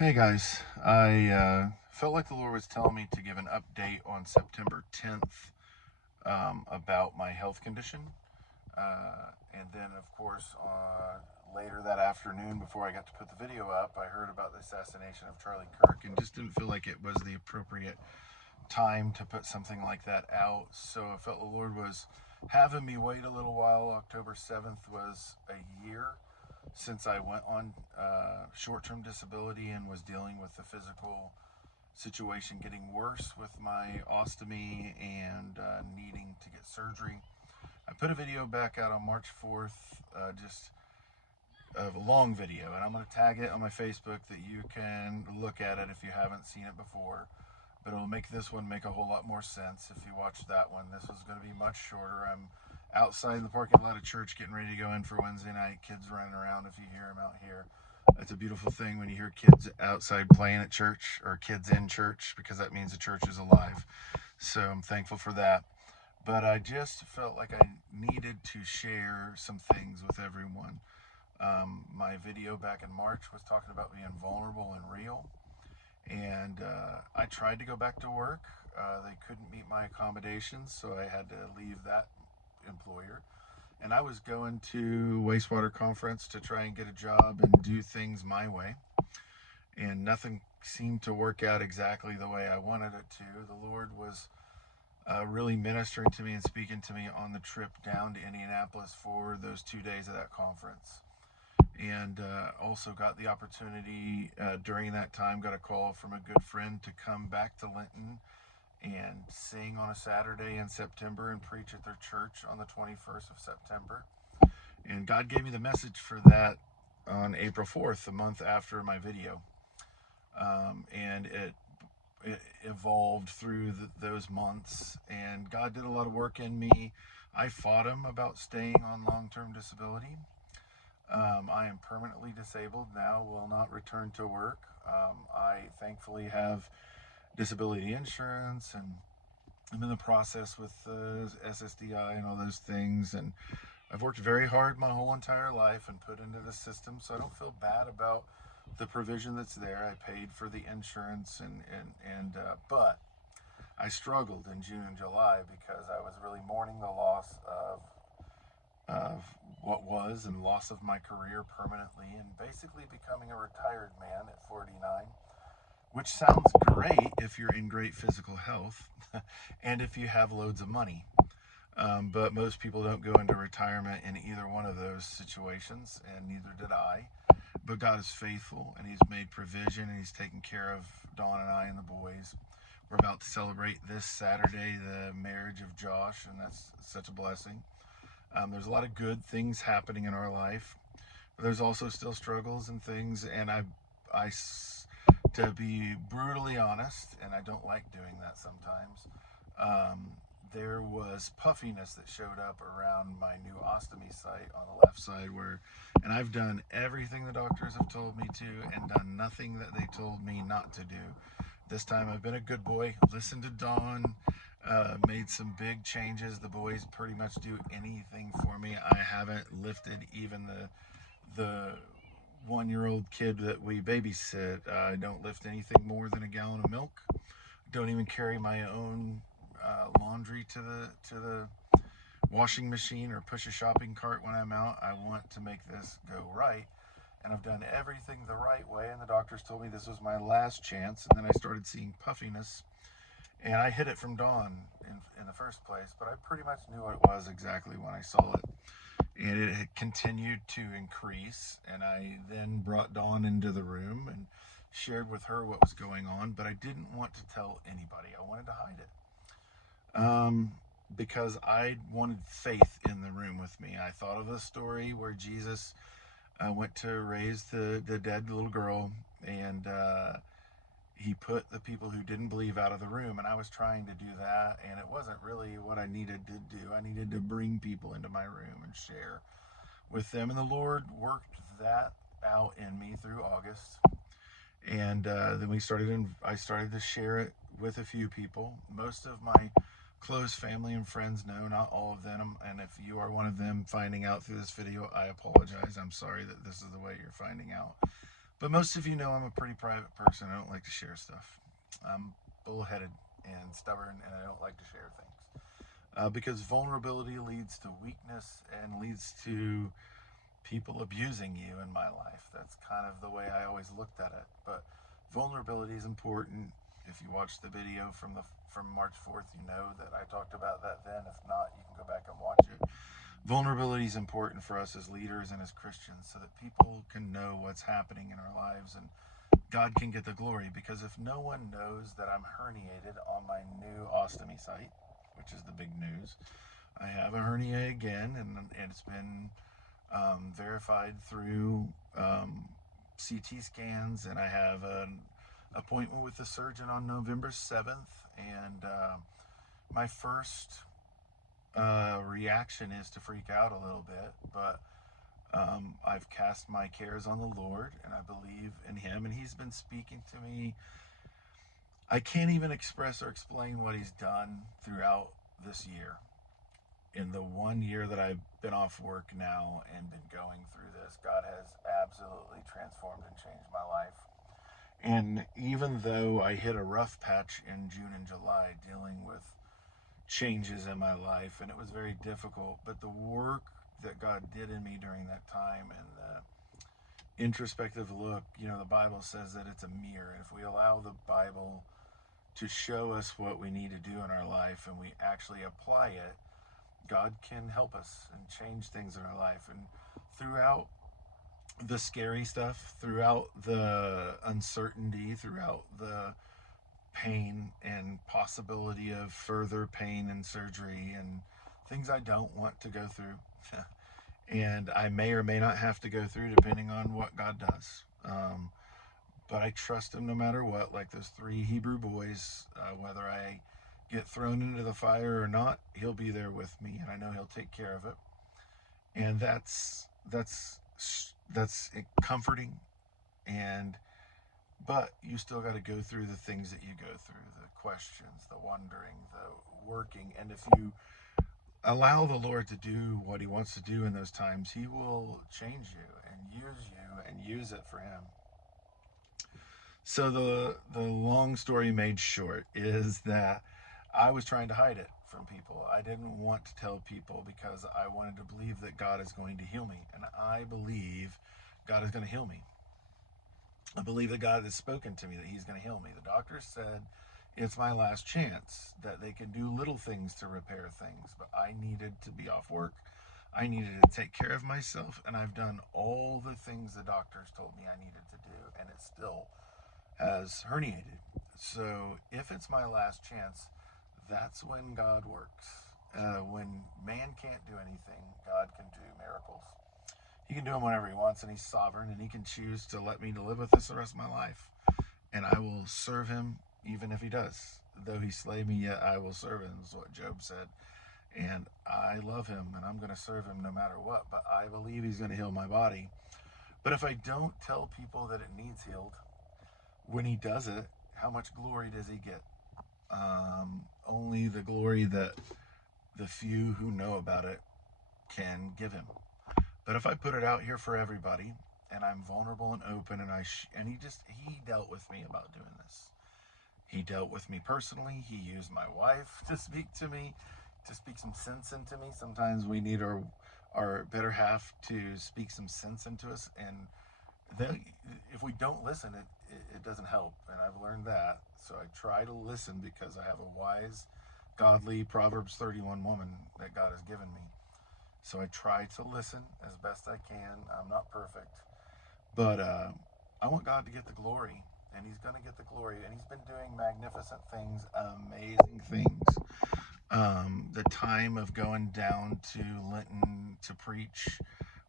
Hey guys, I felt like the Lord was telling me to give an update on September 10th about my health condition. And then, of course, later that afternoon, before I got to put the video up, I heard about the assassination of Charlie Kirk and just didn't feel like it was the appropriate time to put something like that out. So I felt the Lord was having me wait a little while. October 7th was a year since I went on short term disability and was dealing with the physical situation getting worse with my ostomy and needing to get surgery. I put a video back out on March 4th, just a long video, and I'm going to tag it on my Facebook that you can look at it if you haven't seen it before. But it'll make this one make a whole lot more sense if you watch that one. This was going to be much shorter. I'm outside the parking lot of church getting ready to go in for Wednesday night. Kids running around if you hear them out here. It's a beautiful thing when you hear kids outside playing at church or kids in church because that means the church is alive. So I'm thankful for that. But I just felt like I needed to share some things with everyone. My video back in March was talking about being vulnerable and real. And I tried to go back to work. They couldn't meet my accommodations, so I had to leave that employer. And I was going to wastewater conference to try and get a job and do things my way. And nothing seemed to work out exactly the way I wanted it to. The Lord was really ministering to me and speaking to me on the trip down to Indianapolis for those 2 days of that conference. And also got the opportunity during that time, got a call from a good friend to come back to Linton and sing on a Saturday in September and preach at their church on the 21st of September. And God gave me the message for that on April 4th, a month after my video. And it evolved through those months, and God did a lot of work in me. I fought him about staying on long-term disability. I am permanently disabled now, will not return to work. I thankfully have disability insurance, and I'm in the process with SSDI and all those things. And I've worked very hard my whole entire life and put into the system, so I don't feel bad about the provision that's there. I paid for the insurance, but I struggled in June and July because I was really mourning the loss of what was and loss of my career permanently and basically becoming a retired man at 49, which sounds great if you're in great physical health and if you have loads of money. But most people don't go into retirement in either one of those situations, and neither did I. But God is faithful, and He's made provision, and He's taken care of Dawn and I and the boys. We're about to celebrate this Saturday the marriage of Josh, and that's such a blessing. There's a lot of good things happening in our life, but there's also still struggles and things. And I, to be brutally honest, and I don't like doing that sometimes, um, there was puffiness that showed up around my new ostomy site on the left side and I've done everything the doctors have told me to and done nothing that they told me not to do. This time I've been a good boy, listened to Dawn, made some big changes. The boys pretty much do anything for me. I haven't lifted even the 1-year-old kid that we babysit. I don't lift anything more than a gallon of milk. Don't even carry my own laundry to the washing machine or push a shopping cart when I'm out. I want to make this go right. And I've done everything the right way, and the doctors told me this was my last chance. And then I started seeing puffiness, and I hid it from Dawn in the first place, but I pretty much knew what it was exactly when I saw it. And it had continued to increase, and I then brought Dawn into the room and shared with her what was going on, but I didn't want to tell anybody. I wanted to hide it. Because I wanted faith in the room with me. I thought of a story where Jesus went to raise the dead little girl, and he put the people who didn't believe out of the room, and I was trying to do that, and it wasn't really what I needed to do. I needed to bring people into my room and share with them, and the Lord worked that out in me through August. And then I started to share it with a few people. Most of my close family and friends know, not all of them. And if you are one of them finding out through this video, I apologize. I'm sorry that this is the way you're finding out. But most of you know I'm a pretty private person. I don't like to share stuff. I'm bullheaded and stubborn, and I don't like to share things. Because vulnerability leads to weakness and leads to people abusing you in my life. That's kind of the way I always looked at it. But vulnerability is important. If you watch the video from March 4th, you know that I talked about that then. If not, you can go back and watch it. Vulnerability is important for us as leaders and as Christians so that people can know what's happening in our lives and God can get the glory. Because if no one knows that I'm herniated on my new ostomy site, which is the big news, I have a hernia again, and it's been verified through CT scans, and I have an appointment with the surgeon on November 7th. And my first reaction is to freak out a little bit, but I've cast my cares on the Lord, and I believe in Him, and He's been speaking to me. I can't even express or explain what He's done throughout this year. In the 1 year that I've been off work now and been going through this, God has absolutely transformed and changed my life. And even though I hit a rough patch in June and July dealing with changes in my life, and it was very difficult, but the work that God did in me during that time and the introspective look, the Bible says that it's a mirror. And if we allow the Bible to show us what we need to do in our life and we actually apply it, God can help us and change things in our life. And throughout the scary stuff, throughout the uncertainty, throughout the pain and possibility of further pain and surgery and things I don't want to go through, and I may or may not have to go through depending on what God does. But I trust Him no matter what, like those 3 Hebrew boys, whether I get thrown into the fire or not, He'll be there with me, and I know He'll take care of it. And that's comforting. And but you still got to go through the things that you go through, the questions, the wondering, the working. And if you allow the Lord to do what He wants to do in those times, He will change you and use it for Him. So the long story made short is that I was trying to hide it from people. I didn't want to tell people because I wanted to believe that God is going to heal me. And I believe God is going to heal me. I believe that God has spoken to me that He's going to heal me. The doctor said it's my last chance, that they can do little things to repair things, but I needed to be off work. I needed to take care of myself, and I've done all the things the doctors told me I needed to do, and it still has herniated. So if it's my last chance, that's when God works. When man can't do anything, God can do miracles. He can do them whenever He wants, and He's sovereign, and He can choose to let me to live with this the rest of my life. And I will serve Him even if He does. Though He slay me, yet I will serve Him, is what Job said. And I love Him, and I'm going to serve Him no matter what. But I believe He's going to heal my body. But if I don't tell people that it needs healed, when He does it, how much glory does He get? Only the glory that the few who know about it can give Him. But if I put it out here for everybody, and I'm vulnerable and open, and He dealt with me about doing this. He dealt with me personally. He used my wife to speak to me, to speak some sense into me. Sometimes we need our better half to speak some sense into us, and if we don't listen, it doesn't help. And I've learned that. So I try to listen because I have a wise, godly Proverbs 31 woman that God has given me. So I try to listen as best I can. I'm not perfect, but I want God to get the glory, and He's going to get the glory. And He's been doing magnificent things, amazing things. The time of going down to Linton to preach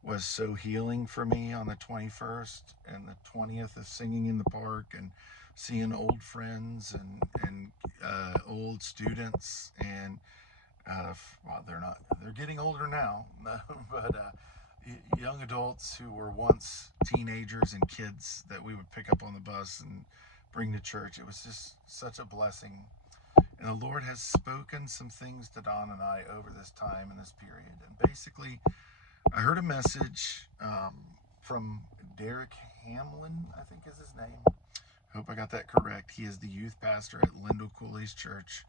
was so healing for me on the 21st, and the 20th of singing in the park and seeing old friends and old students. And well, they're getting older now, but young adults who were once teenagers and kids that we would pick up on the bus and bring to church. It was just such a blessing. And the Lord has spoken some things to Don and I over this time and this period. And basically, I heard a message from Derek Hamlin, I think is his name. Hope I got that correct. He is the youth pastor at Lindell Cooley's Church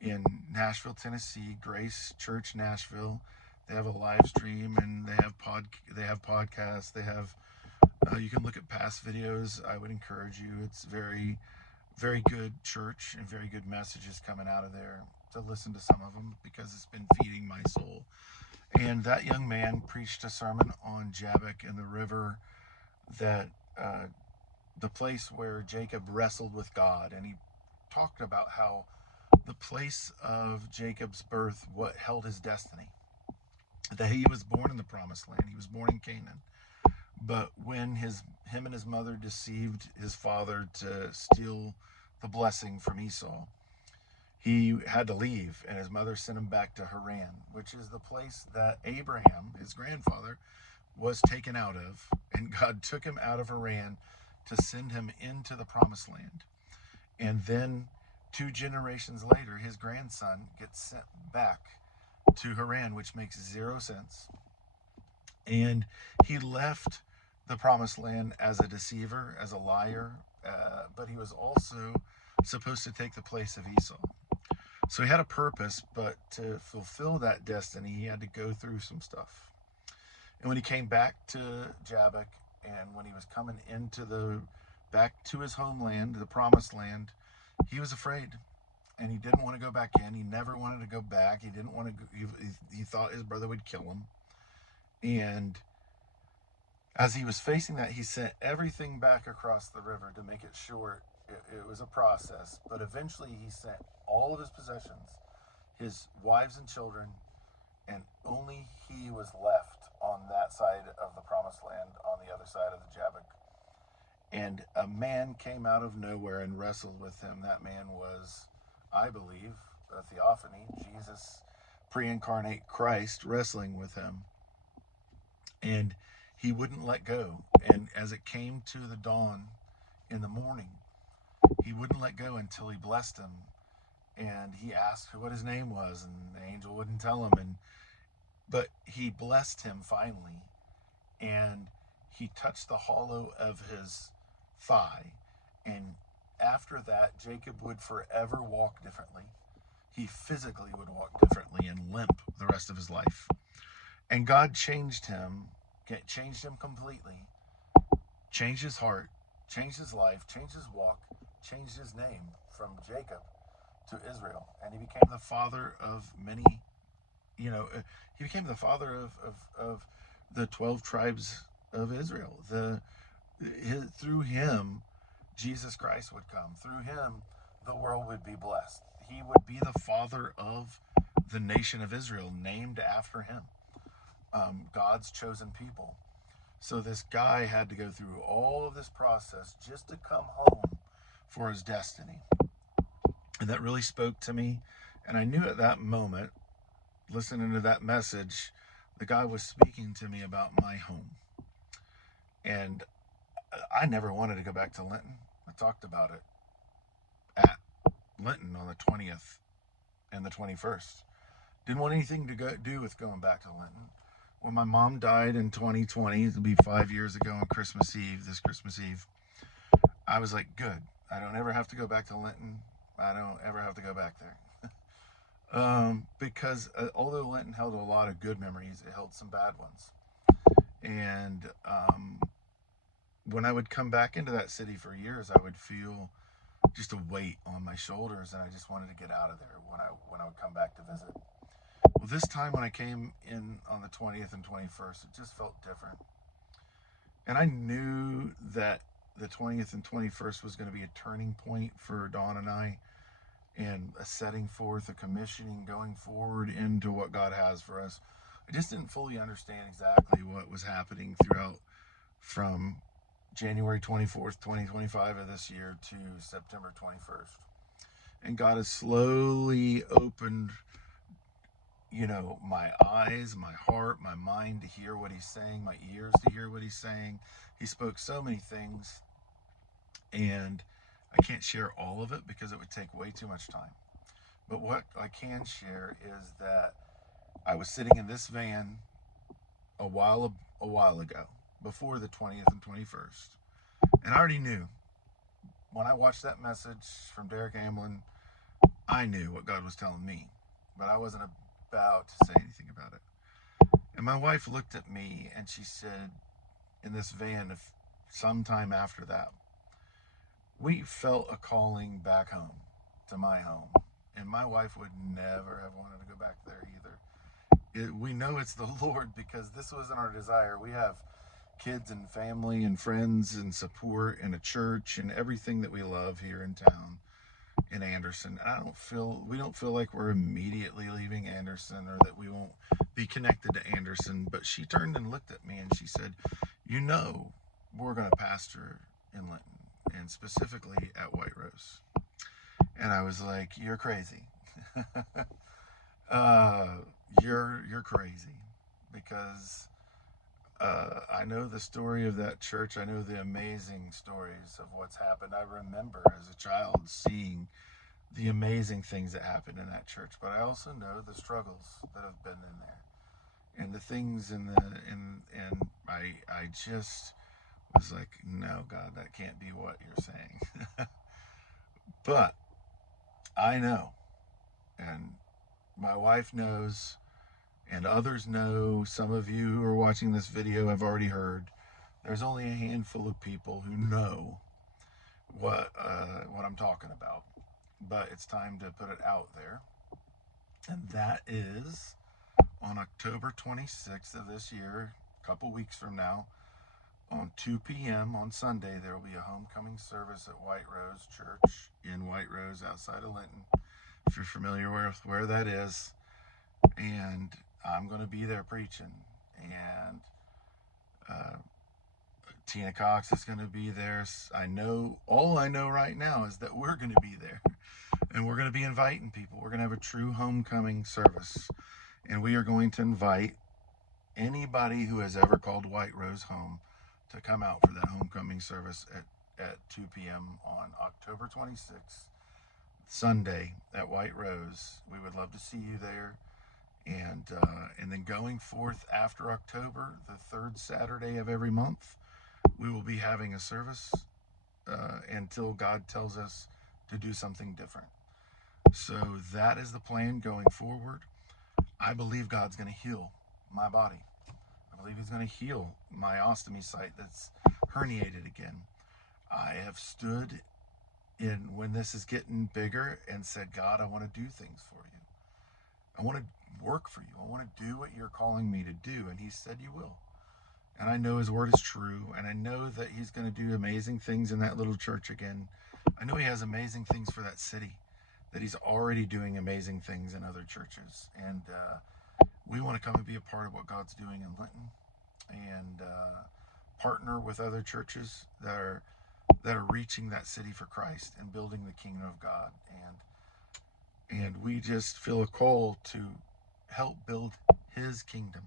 in Nashville, Tennessee, Grace Church, Nashville. They have a live stream and they have podcasts. They have you can look at past videos. I would encourage you. It's very, very good church and very good messages coming out of there, to listen to some of them, because it's been feeding my soul. And that young man preached a sermon on Jabbok and the river, that the place where Jacob wrestled with God. And he talked about how the place of Jacob's birth, what held his destiny, that he was born in the promised land. He was born in Canaan. But when him and his mother deceived his father to steal the blessing from Esau, he had to leave, and his mother sent him back to Haran, which is the place that Abraham, his grandfather, was taken out of. And God took him out of Haran to send him into the promised land. And then 2 generations later, his grandson gets sent back to Haran, which makes 0 sense. And he left the promised land as a deceiver, as a liar, but he was also supposed to take the place of Esau. So he had a purpose, but to fulfill that destiny, he had to go through some stuff. And when he came back to Jabbok, and when he was coming back to his homeland, the promised land, he was afraid. And he didn't want to go back in. He never wanted to go back. He didn't want to. He thought his brother would kill him. And as he was facing that, he sent everything back across the river. To make it short, it was a process. But eventually he sent all of his possessions, his wives and children, and only he was left on that side of the promised land, on the other side of the Jabbok. And a man came out of nowhere and wrestled with him. That man was, I believe, a theophany, Jesus, pre-incarnate Christ, wrestling with him. And he wouldn't let go. And as it came to the dawn in the morning, he wouldn't let go until he blessed him. And he asked what his name was, and the angel wouldn't tell him. But he blessed him finally, and he touched the hollow of his thigh. And after that, Jacob would forever walk differently. He physically would walk differently and limp the rest of his life. And God changed him completely, changed his heart, changed his life, changed his walk, changed his name from Jacob to Israel. And he became the father of many, he became the father of the 12 tribes of Israel. Through him, Jesus Christ would come. Through him, the world would be blessed. He would be the father of the nation of Israel, named after him. God's chosen people. So this guy had to go through all of this process just to come home for his destiny. And that really spoke to me. And I knew at that moment, listening to that message, the guy was speaking to me about my home. And I never wanted to go back to Linton. I talked about it at Linton on the 20th and the 21st. Didn't want anything to do with going back to Linton. When my mom died in 2020, it'll be 5 years ago on Christmas Eve, I was like, good. I don't ever have to go back to Linton. I don't ever have to go back there. Because although Linton held a lot of good memories, it held some bad ones. And when I would come back into that city for years, I would feel just a weight on my shoulders, and I just wanted to get out of there when I would come back to visit. Well, this time when I came in on the 20th and 21st, it just felt different. And I knew that the 20th and 21st was going to be a turning point for Dawn and I, and a setting forth, a commissioning, going forward into what God has for us. I just didn't fully understand exactly what was happening throughout from January 24th, 2025 of this year to September 21st. And God has slowly opened, my eyes, my heart, my mind to hear what he's saying, my ears to hear what he's saying. He spoke so many things, and I can't share all of it because it would take way too much time. But what I can share is that I was sitting in this van a while ago, before the 20th and 21st. And I already knew. When I watched that message from Derek Hamlin, I knew what God was telling me, but I wasn't about to say anything about it. And my wife looked at me and she said, in this van, if sometime after that, we felt a calling back home, to my home. And my wife would never have wanted to go back there either. We know it's the Lord because this wasn't our desire. We have kids and family and friends and support and a church and everything that we love here in town in Anderson. We don't feel like we're immediately leaving Anderson or that we won't be connected to Anderson. But she turned and looked at me and she said, you know, we're going to pastor in Linton, and specifically at White Rose. And I was like, you're crazy. You're crazy, because I know the story of that church. I know the amazing stories of what's happened. I remember as a child seeing the amazing things that happened in that church, but I also know the struggles that have been in there and the things and I just was like, no, God, that can't be what you're saying. But I know, and my wife knows, and others know. Some of you who are watching this video have already heard. There's only a handful of people who know what I'm talking about, but it's time to put it out there. And that is on October 26th of this year, a couple weeks from now, on 2 p.m. on Sunday, there will be a homecoming service at White Rose Church in White Rose outside of Linton, if you're familiar with where that is. And I'm going to be there preaching, and Tina Cox is going to be there. All I know right now is that we're going to be there, and we're going to be inviting people. We're going to have a true homecoming service, and we are going to invite anybody who has ever called White Rose home to come out for that homecoming service at 2 p.m. on October 26th, Sunday at White Rose. We would love to see you there. And then going forth after October, the third Saturday of every month, we will be having a service until God tells us to do something different. So that is the plan going forward. I believe God's going to heal my body. I believe he's going to heal my ostomy site that's herniated again. I have stood in when this is getting bigger and said, God, I want to do things for you. I want to work for you. I want to do what you're calling me to do. And he said, you will. And I know his word is true. And I know that he's going to do amazing things in that little church again. I know he has amazing things for that city, that he's already doing amazing things in other churches. And we want to come and be a part of what God's doing in Linton, and partner with other churches that are reaching that city for Christ and building the kingdom of God. And we just feel a call to help build his kingdom,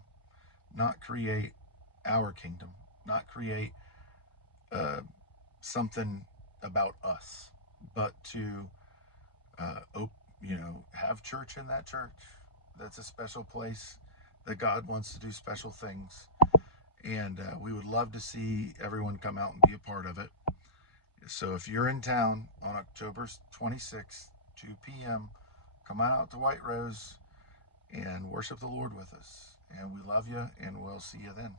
not create our kingdom, not create something about us, but to have church in that church. That's a special place that God wants to do special things. And we would love to see everyone come out and be a part of it. So if you're in town on October 26th, 2 p.m., come on out to White Rose and worship the Lord with us. And we love you, and we'll see you then.